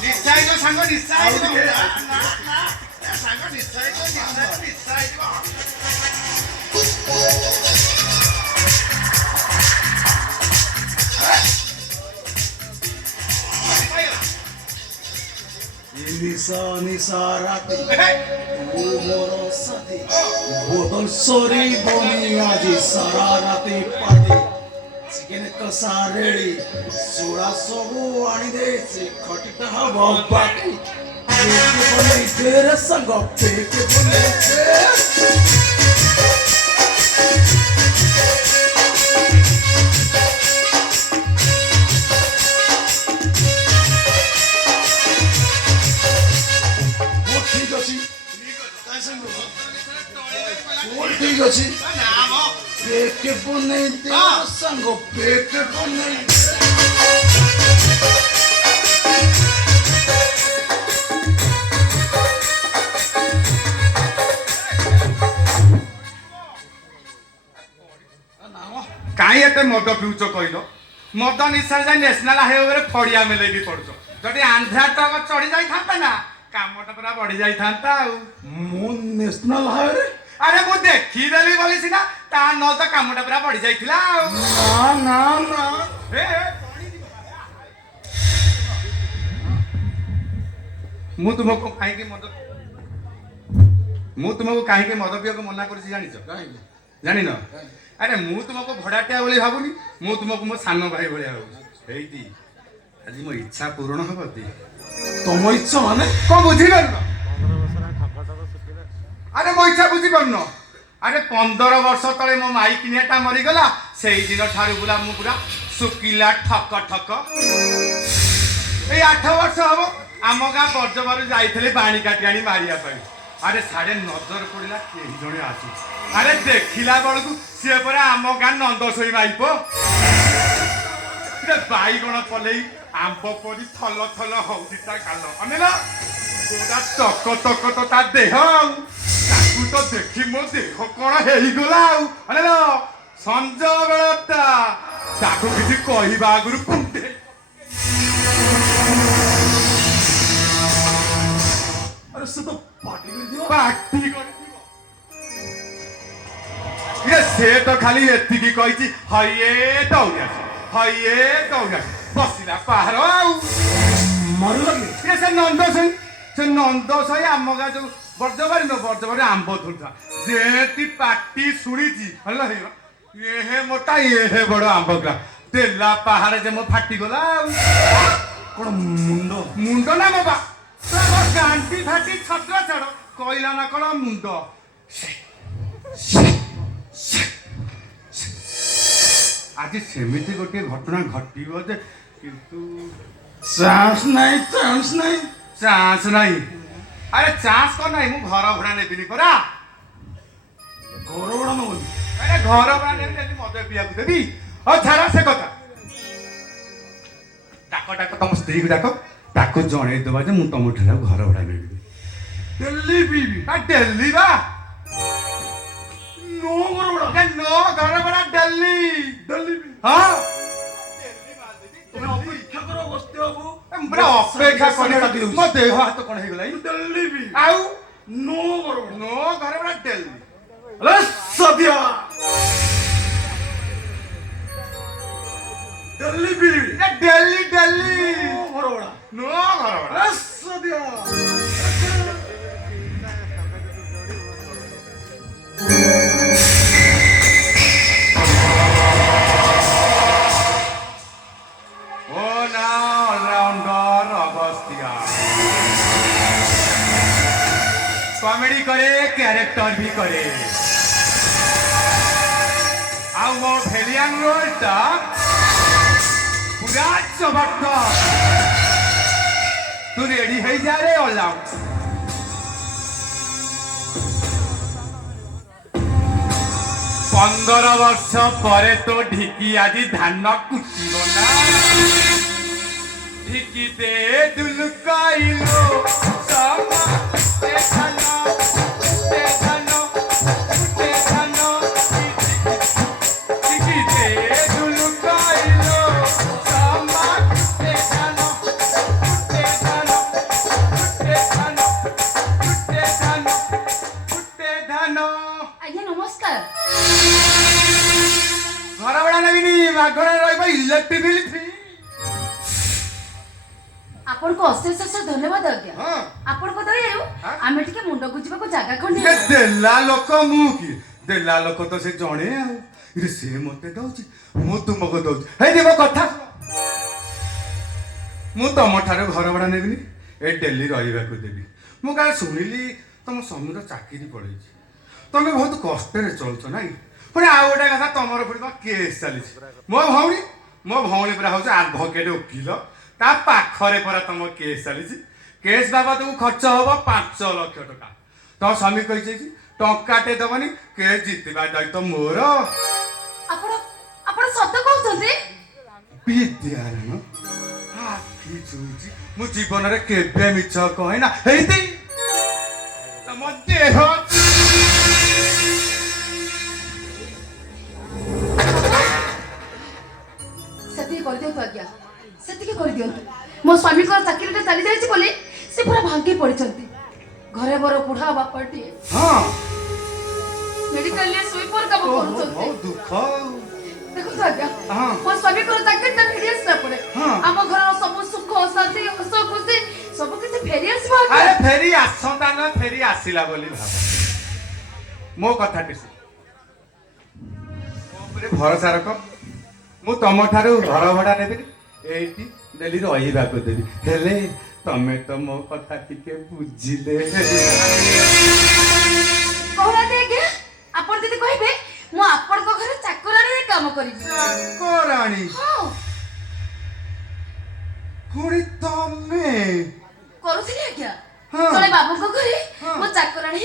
ନିଶ୍ଚୟ ସାଙ୍ଗ ନିଶ୍ଚୟ ସାଙ୍ଗ ନିଶ୍ଚୟ নিশা নিশা রাতে ও মোর সাথে বোতল সরি বনি আজি সারা রাতে পার্টি চিকেন কষা রেডি সোডা সবু আনি দে সে খটিটা হব বাকি পেকে বনে তেরে সঙ্গ পেকে বনে ঠিক আছে পেকে বনে তেরে সঙ্গ পেকে বনে କାହିଁ ଏତେ ମଦ ପିଉଛ କହିଲ ମଦ ନିଶାରେ ଯାଇ ନ୍ୟାସନାଲ ହାଇୱେରେ ଫଡ଼ିଆ ମେଲେଇକି ପଡୁଛ ଯଦି ଆନ୍ଧ୍ରା ଟକ ଚଢି ଯାଇଥାନ୍ତା ନା କାମଟା ପୁରା ବଢି ଯାଇଥାନ୍ତା ଆଉ ମୁଁ ନ୍ୟାସନାଲ ହାଇୱେ ଆରେ ମୁଁ ଦେଖିଦେଲି ବୋଲି ସିନା ତା ନ ତ କାମଟା ପୁରା ବଢି ଯାଇଥିଲା ଆଉ ନା ନା ଏ, ମୁଁ ତୁମକୁ କାହିଁକି ମଦ ପିଇବାକୁ ମନା କରୁଛି ଜାଣିଛ କାହିଁକି ଜାଣିନ ଆରେ ମୁଁ ତୁମକୁ ଭଡ଼ାଟିଆ ଭଳି ଭାବୁନି ମୁଁ ତୁମକୁ ମୋ ସାନ ଭାଇ ଭଳିଆ ଭାବୁଛି ହେଇଟି ଆଜି ମୋ ଇଚ୍ଛା ପୂରଣ ହବ ତି ତମ ଇଚ୍ଛା ମାନେ କଣ ବୁଝିପାରୁନ ଆରେ ମୋ ଇଚ୍ଛା ବୁଝିପାରୁନ ଆରେ 15 ବର୍ଷ ତଳେ ମୋ ମାଇକିନିଆଟା ମରିଗଲା ସେଇ ଦିନ ଠାରୁ ବୁଲା ମୁଁ ପୁରା ଶୁଖିଲା ଠକ ଠକ ଏଇ 8 ବର୍ଷ ହବ ଆମ ଗାଁ ବର୍ଜବାରୁ ଯାଇଥିଲେ ପାଣି କାଟି ଆଣି ମାରିବା ପାଇଁ ଆରେ ସାଡେ ନଜର ପଡିଲା କେହି ଜଣେ ଆସୁଛି ଆରେ ଦେଖିଲା ବେଳକୁ ସିଏ ପରା ଆମ ଗାଁ ନନ୍ଦଶୋଇ ମାଇପ ବାଇଗଣ ପଲେଇ ଆମ୍ବ ପରି ଥଲ ଥଲ ହଉଛି ତା ଗାଲ ଅନେଲ ପୁରା ଟକ ଟକ ତ ତା ଦେହ ଆଉ ତାକୁ ତ ଦେଖି ମୋ ଦେହ କଣ ହେଇଗଲା ଆଉ ଅନେଲ ସଞ୍ଜ ବେଳଟା ତାକୁ କିଛି କହିବା ଆଗରୁ କୁଣ୍ଡେ ଆରେ ସେ ତ ପାଟି କରିଦିଅ ପାଟି କରିଥିବ ସେ ତ ଖାଲି ଏତିକି କହିଛି ହଇଏ ଦୌଡ଼ା ବସିଲା ପାହାର ଆଉ ମରିଗଲି ସେ ନନ୍ଦଶୋଇ ଆମ ଗାଁ ଯୋଉ ବର୍ଜବାରି ଆମ୍ବ ଧରୁଥିଲା ଯେତି ପାଟି ଶୁଣିଛି ହେଲା ଏ ମୋଟା ଏ ବଡ ଆମ୍ବ ଗ୍ରା ଦେଲା ପାହାଡ ଯେ ମୋ ଫାଟିଗଲା ଆଉ କଣ ମୁଣ୍ଡ ନା ମୋ ବା ଗାଣ୍ଟି ଫାଟି ଛତ୍ର ଛାଡ କହିଲା ନା କଣ ମୁଣ୍ଡ ଆଜି ସେମିତି ଗୋଟିଏ ଘଟଣା ଘଟିବ ଯେ କିନ୍ତୁ ଚାନ୍ସ ନାହିଁ ଆରେ ଚାନ୍ସ କଣ ନାହିଁ ମୁଁ ଘର ଭଡା ନେବିନି ପରା ଘର ଭଡା ନବନି ଆରେ ଘର ଭଡା ନେବି ଯଦି ମଦ ପିଇବାକୁ ଦେବି ହଉ ଛାଡ ସେ କଥା ଡାକ ତମ ସ୍ତ୍ରୀକୁ ଡାକ ତାକୁ ଜଣେଇ ଦେବା ଯେ ମୁଁ ତମ ଠାରୁ ଘର ଭଡା ନେବି ଡେଲି ପିଇବି ଡେଲି ବା नो ଘର ଭଡା ଡେଲି ହଁ ଅପେକ୍ଷା କର ବସ୍ତେ ବାବୁ ଅପେକ୍ଷା କରି ମୋ ଦେହ ହାତ କଣ ହେଇଗଲା ଡେଲି ବି ଆଉ नो ଘର ଭଡା ଡେଲି ସଦ୍ୟା ଡେଲି ବି ଡେଲି ଘର ଭଡା ସଦ୍ୟା कॉमेडी करे कैरेक्टर भी करे ଆଉ ମୋ ଭେଲିଆନ ରୋଲଟା ପୁରା ଜବରଦସ୍ତ ତୁ ରେଡି ହେଇଯା ରେ ଅଲାଉ 15 ବର୍ଷ ପରେ ତ ଢିକି ଆଜି ଧାନ କୁଟିବ ନା ढिकीते दुलकाइलो सामा देखनो ढिकीते दुलकाइलो ମାଗଣା ରହିବ ଇଲେକ୍ଟ୍ରିକ୍ ବିଲ୍ ଫ୍ରି। ଆପଣଙ୍କୁ ଅଶେଷ ଅଶେଷ ଧନ୍ୟବାଦ ଆଜ୍ଞା। ହଁ ଆପଣଙ୍କ ଦୟାରୁ ଆମେ ଟିକେ ମୁଣ୍ଡ ଗୁଜିବାକୁ ଜାଗା ଖଣ୍ଡେ ଏ ଦେଲା ଲୋକ ମୁଁ କି ଦେଲା ଲୋକ ତ ସେ ଜଣେ ଆଉ ଇରେ ସେ ମତେ ଦଉଛି ମୁଁ ତୁମକୁ ଦଉଛି ହେଇ ଯିବ କଥା ମୁଁ ତମଠାରୁ ଘର ଭଡ଼ା ନେବିନି ଏ ଡେଲି ରହିବାକୁ ଦେବି। ମୁଁ କାଳେ ଶୁଣିଲି ତମ ସ୍ୱାମୀର ଚାକିରି ପଳେଇଛି ତମେ ବହୁତ କଷ୍ଟରେ ଚଳୁଛ ନାଇଁ। ପୁଣି ଆଉ ଗୋଟେ କଥା ତମର ପୁଣି କଣ କେସ୍ ଚାଲିଛି। ମୋ ଭଉଣୀ ପୁରା ହଉଛି ଆଡଭୋକେଟ୍ ଓକିଲ ତା ପାଖରେ ପରା ତମ କେସ୍ ଚାଲିଛି। କେସ୍ ବାବଦକୁ ଖର୍ଚ୍ଚ ହବ 5 ଲକ୍ଷ ଟଙ୍କା। ତମ ସ୍ୱାମୀ କହିଛି ଟଙ୍କାଟେ ଦବନି କେସ୍ ଜିତିବା ଦାୟିତ୍ୱ ମୋର। ଆପଣ ସତ କହୁଛନ୍ତି? ବିଦ୍ୟାରାୟଣ ଆଖି ଛୁଇଁଛି ମୁଁ ଜୀବନରେ କେବେ ମିଛ କହେ ନା ହେଇତି ତମ ଦେହ ସେତିକି କରିଦିଅନ୍ତୁ ଆଜ୍ଞା ସେତିକି କରିଦିଅନ୍ତୁ। ମୋ ସ୍ୱାମୀଙ୍କର ଚାକିରିଟା ଚାଲି ଯାଇଛି ବୋଲି ସେ ପୁରା ଭାଙ୍ଗି ପଡ଼ିଛନ୍ତି। ଘରେ ମୋର ବୁଢ଼ା ବାପାଟିଏ ହଁ ମେଡିକାଲରେ ସୁଇପର କାମ କରୁଛନ୍ତି। ବହୁତ ଦୁଃଖ। ଦେଖନ୍ତୁ ଆଜ୍ଞା ହଁ। ମୋ ସ୍ୱାମୀଙ୍କର ଚାକିରିଟା ଫେରି ଆସିଲା ପରେ ହଁ। ଆମ ଘରର ସବୁ ସୁଖ ଶାନ୍ତି ହସ ଖୁସି ସବୁ କିଛି ଫେରି ଆସିବ ଆଜ୍ଞା। ଆରେ ଫେରି ଆସନ୍ତା ନା ଫେରି ଆସିଲା ବୋଲି ଭାବ। ମୋ କଥାଟି ଶୁଣ ମୋ ଉପରେ ଭରସା ରଖ। ମୁଁ ତମଠାରୁ ଘର ଭଡ଼ା ନେବିନି ଏଇଠି ଡେଲି ରହିବାକୁ ଦେବି। ହେଲେ ତମେ ତ ମୋ କଥା ଟିକେ ବୁଝିଲେ କହୁନାହାନ୍ତି ଆଜ୍ଞା ଆପଣ ଯଦି କହିବେ ମୁଁ ଆପଣଙ୍କ ଘରେ ଚାକରାଣୀରେ କାମ କରିବି। ଚାକରାଣୀ ହଁ ପୁଣି ତମେ କରୁଥିଲି ଆଜ୍ଞା। ହଁ। ଜଣେ ବାବୁଙ୍କ ଘରେ ହଁ। ମୋ ଚାକରାଣୀ